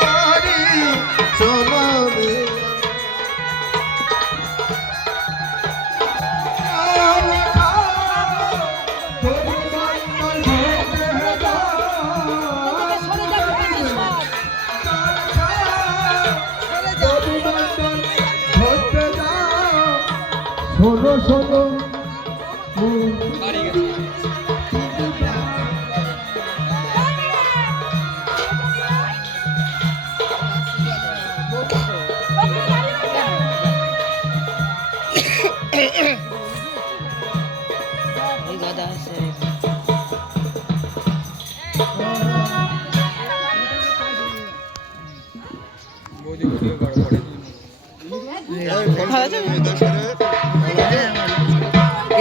নারী সনমে শোনো শোনো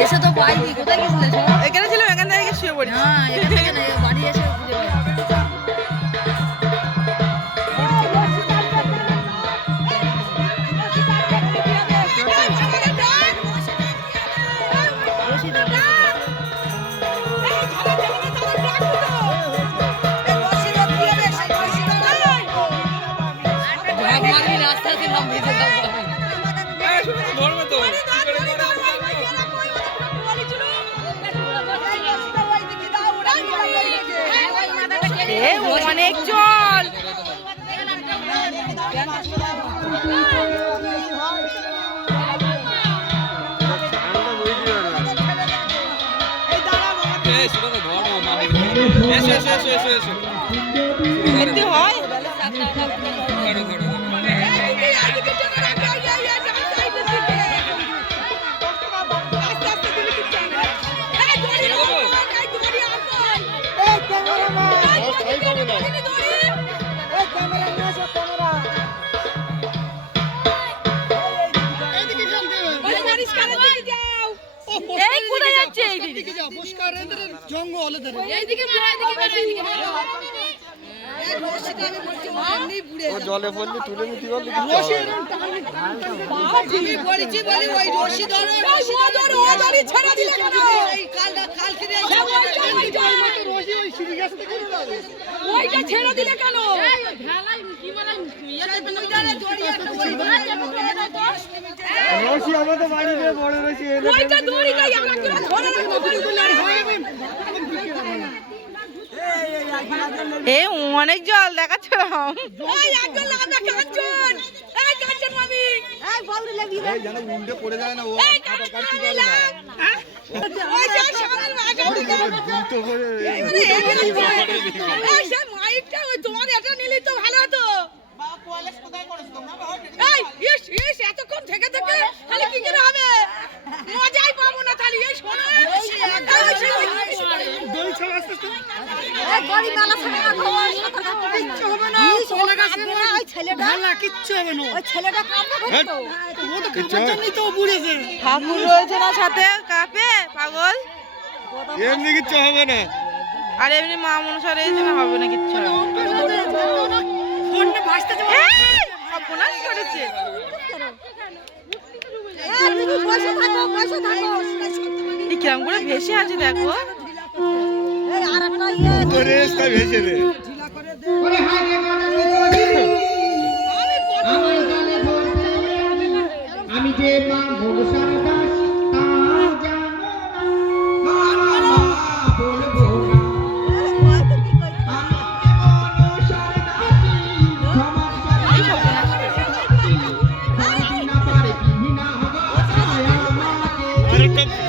এসে তো পাইনি কোথায় গেছিলে? এখানে ছিলাম এখান থেকে শুয়ে পড়ি মারবি না, আস্তে আস্তে নাম ভিজে যাব। এ অনেক জল যাচ্ছে এইদিকে এইদিকে মারো, এইদিকে মারো, এইদিকে মারো। জলে পড়লে তুলে নিতে পারলে আমি বলেছি বলি ওই রশি ধরো রশি ধরো ও ধরি। ছেড়ে দিলে কেন? এই কালটা কালকে ওইটা ছেড়ে দিলে কেন? রশি আমাদের বাড়িতে বড় রশি এনে ওইটা দড়ি গাই আমরা কি ধরে রাখব এ অনেক জল ওই তোমার এটা নিলেই তো ভালো হতো। এই, ইস, ইস, এতক্ষণ থেকে থেকে তাহলে কি করে হবে? মজাই পাবো না তাহলে এই শোনো। দই ছাড়া আস্তে আস্তে এই গড়ি মেলা থাকে না খবর কিচ্ছু হবে না চলে গেছে না ওই ছেলেটা না কিচ্ছু হবে না ওই ছেলেটা কাঁপা ও তো কাঁপার তো বুড়েছে ঠাকুর রয়েছে না সাথে? কাপে পাগল? এমনি কিচ্ছু হবে না। আর এমনি মা মনসা রয়েছে হবে না কিচ্ছু ভাসতে করেছে। কিরম করে ভেসে আছে দেখো। ভেসে রে வணக்கம்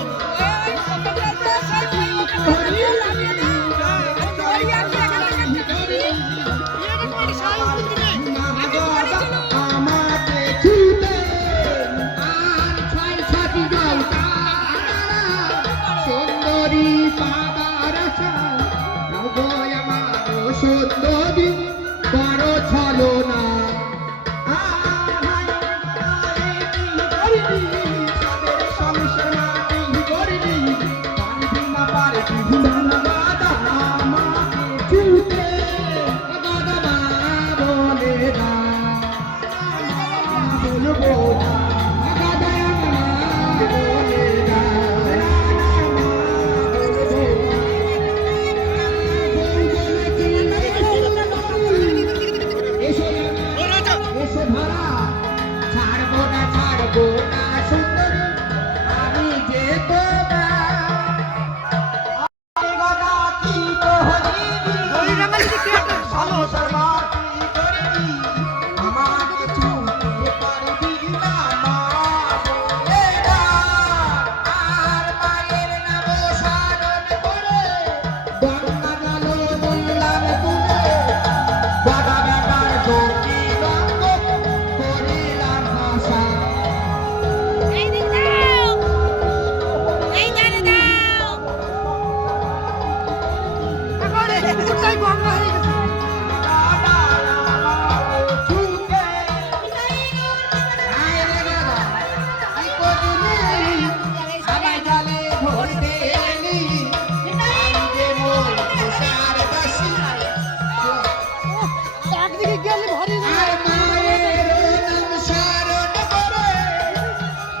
separar.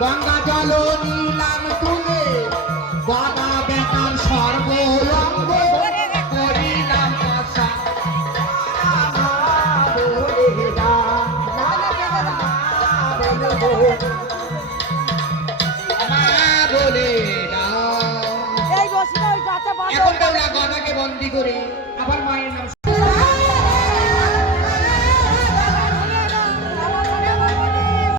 গঙ্গা জল নিলাম তুলে গদা বেতার সর্বরঙ্গ করিলাম আশা